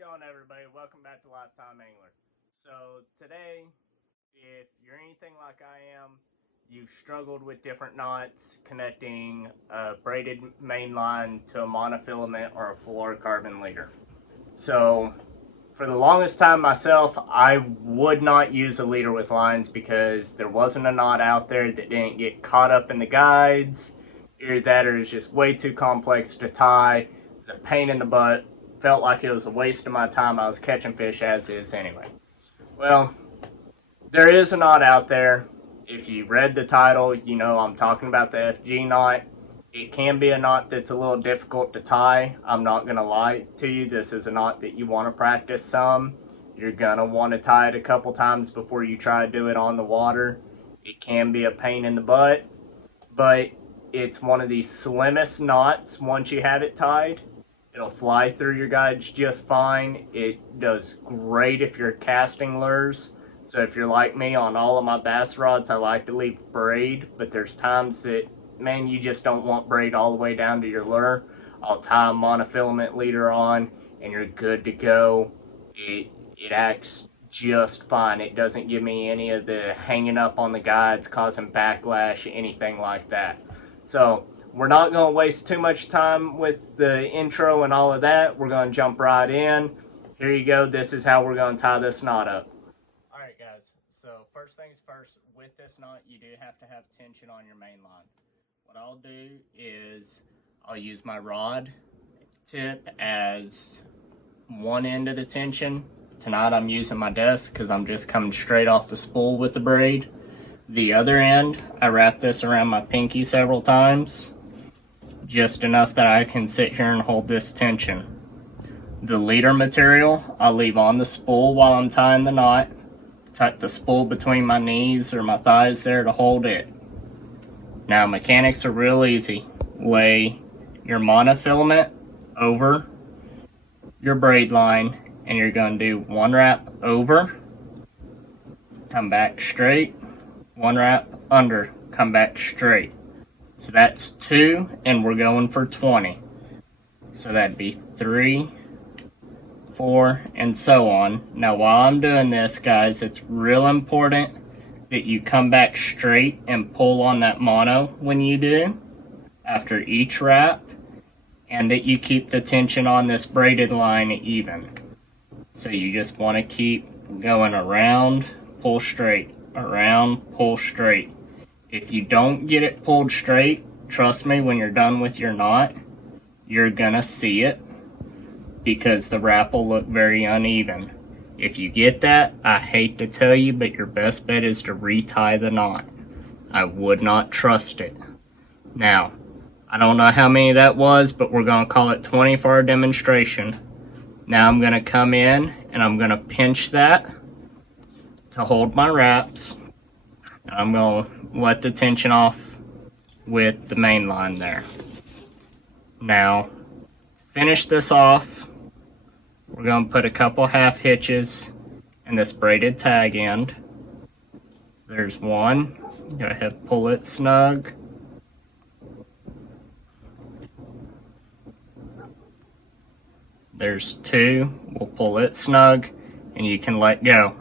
going, everybody? Welcome back to Lifetime Angler. So today, if you're anything like I am, you've struggled with different knots connecting a braided main line to a monofilament or a fluorocarbon leader. So for the longest time myself, I would not use a leader with lines because there wasn't a knot out there that didn't get caught up in the guides. Either that or it's just way too complex to tie. It's a pain in the butt. Felt like it was a waste of my time. I was catching fish as is anyway. Well, there is a knot out there. If you read the title, you know I'm talking about the FG knot. It can be a knot that's a little difficult to tie. I'm not going to lie to you. This is a knot that you want to practice some. You're going to want to tie it a couple times before you try to do it on the water. It can be a pain in the butt, but it's one of the slimmest knots once you have it tied. It'll fly through your guides just fine. It does great if you're casting lures. So if you're like me, on all of my bass rods, I like to leave braid, but there's times that, man, you just don't want braid all the way down to your lure. I'll tie a monofilament leader on and you're good to go. It acts just fine. It doesn't give me any of the hanging up on the guides, causing backlash, anything like that. So we're not going to waste too much time with the intro and all of that. We're going to jump right in. Here you go. This is how we're going to tie this knot up. Alright guys, so first things first, with this knot you do have to have tension on your main line. What I'll do is I'll use my rod tip as one end of the tension. Tonight I'm using my desk because I'm just coming straight off the spool with the braid. The other end, I wrap this around my pinky several times, just enough that I can sit here and hold this tension. The leader material I'll leave on the spool while I'm tying the knot. Tuck the spool between my knees or my thighs there to hold it. Now mechanics are real easy. Lay your monofilament over your braid line and you're going to do one wrap over, come back straight, one wrap under, come back straight. So that's 2 and we're going for 20. So that'd be 3, 4, and so on. Now while I'm doing this, guys, it's real important that you come back straight and pull on that mono when you do after each wrap, and that you keep the tension on this braided line even. So you just want to keep going around, pull straight, around, pull straight. If you don't get it pulled straight, trust me, when you're done with your knot, you're gonna see it because the wrap will look very uneven. If you get that, I hate to tell you, but your best bet is to retie the knot. I would not trust it. Now, I don't know how many that was, but we're gonna call it 20 for our demonstration. Now I'm gonna come in and I'm gonna pinch that to hold my wraps. And I'm gonna let the tension off with the main line there. Now, to finish this off, we're going to put a couple half hitches in this braided tag end. So there's one. Go ahead, pull it snug. There's 2. We'll pull it snug and you can let go.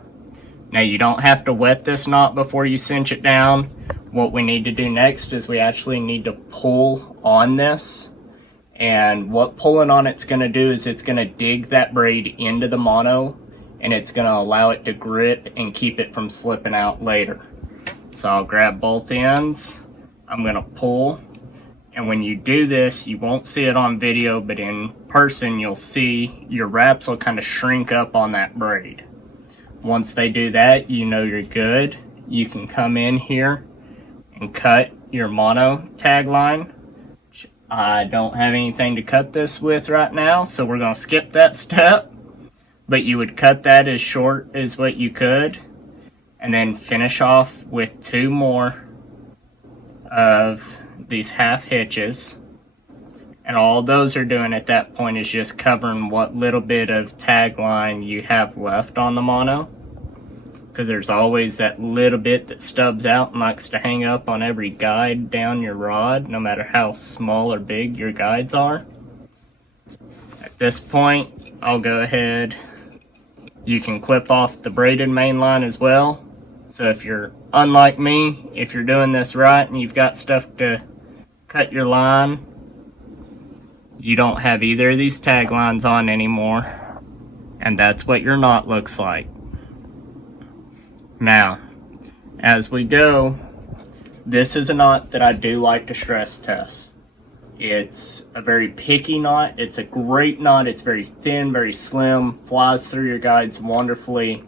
Now you don't have to wet this knot before you cinch it down. What we need to do next is we actually need to pull on this. And what pulling on it's going to do is it's going to dig that braid into the mono and it's going to allow it to grip and keep it from slipping out later. So I'll grab both ends. I'm going to pull. And when you do this, you won't see it on video, but in person you'll see your wraps will kind of shrink up on that braid. Once they do that, you know you're good. You can come in here and cut your mono tag line. I don't have anything to cut this with right now, so we're going to skip that step. But you would cut that as short as what you could, and then finish off with 2 more of these half hitches. And all those are doing at that point is just covering what little bit of tag line you have left on the mono. Because there's always that little bit that stubs out and likes to hang up on every guide down your rod, no matter how small or big your guides are. That this point, I'll go ahead. You can clip off the braided main line as well. So if you're unlike me, if you're doing this right and you've got stuff to cut your line, you don't have either of these tag lines on anymore. And that's what your knot looks like. Now, as we go, this is a knot that I do like to stress test. It's a very picky knot. It's a great knot. It's very thin, very slim, flies through your guides wonderfully,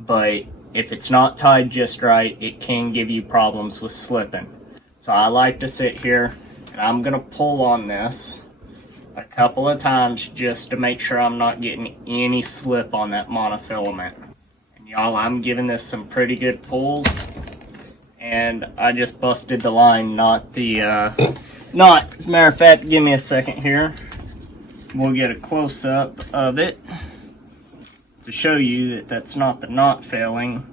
but if it's not tied just right, it can give you problems with slipping. So I like to sit here and I'm gonna pull on this a couple of times just to make sure I'm not getting any slip on that monofilament. And y'all, I'm giving this some pretty good pulls, and I just busted the line, not the knot. As a matter of fact, give me a second here. We'll get a close-up of it to show you that that's not the knot failing,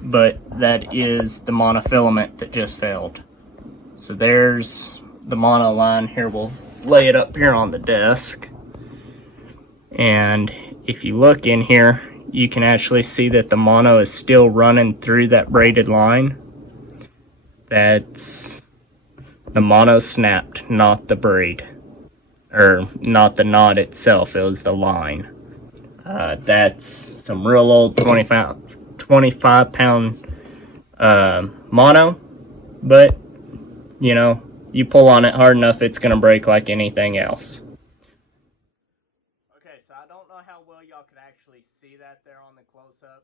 but that is the monofilament that just failed. So there's the mono line. Here, we'll lay it up here on the desk, and if you look in here, you can actually see that the mono is still running through that braided line. That's the mono snapped, not the braid, or not the knot itself. It was the line. That's some real old 25 pound mono, but you know, you pull on it hard enough, it's gonna break like anything else. Okay, so I don't know how well y'all could actually see that there on the close-up,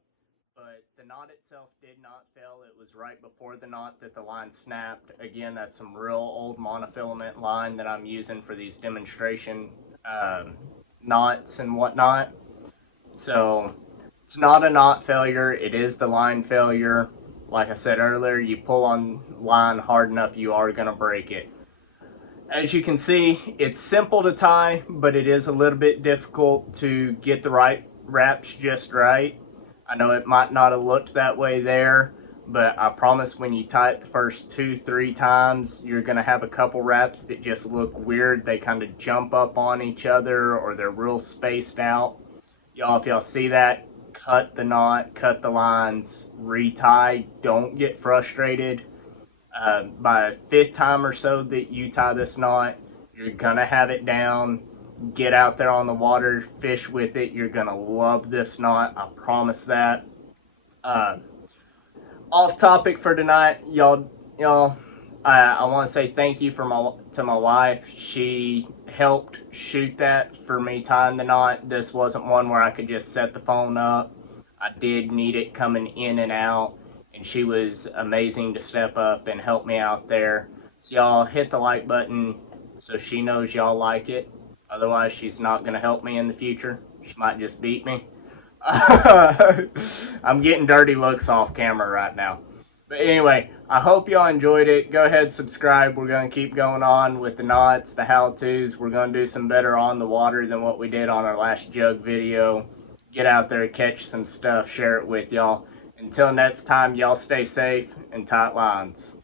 but the knot itself did not fail. It was right before the knot that the line snapped. Again, that's some real old monofilament line that I'm using for these demonstration knots and whatnot. So it's not a knot failure, it is the line failure. Like I said earlier, you pull on line hard enough, you are going to break it. As you can see, it's simple to tie, but it is a little bit difficult to get the right wraps just right. I know it might not have looked that way there, but I promise when you tie it the first 2-3 times, you're going to have a couple wraps that just look weird. They kind of jump up on each other, or they're real spaced out. Y'all, if y'all see that, cut the knot, cut the lines, retie. Don't get frustrated. By the 5th time or so that you tie this knot, you're gonna have it down. Get out there on the water, fish with it. You're gonna love this knot, I promise that. Off topic for tonight, y'all. I want to say thank you to my wife. She helped shoot that for me tying the knot. This wasn't one where I could just set the phone up. I did need it coming in and out, and she was amazing to step up and help me out there. So y'all hit the like button so she knows y'all like it. Otherwise, she's not going to help me in the future. She might just beat me. I'm getting dirty looks off camera right now. But anyway, I hope y'all enjoyed it. Go ahead, subscribe. We're going to keep going on with the knots, the how-tos. We're going to do some better on the water than what we did on our last jug video. Get out there, catch some stuff, share it with y'all. Until next time, y'all stay safe and tight lines.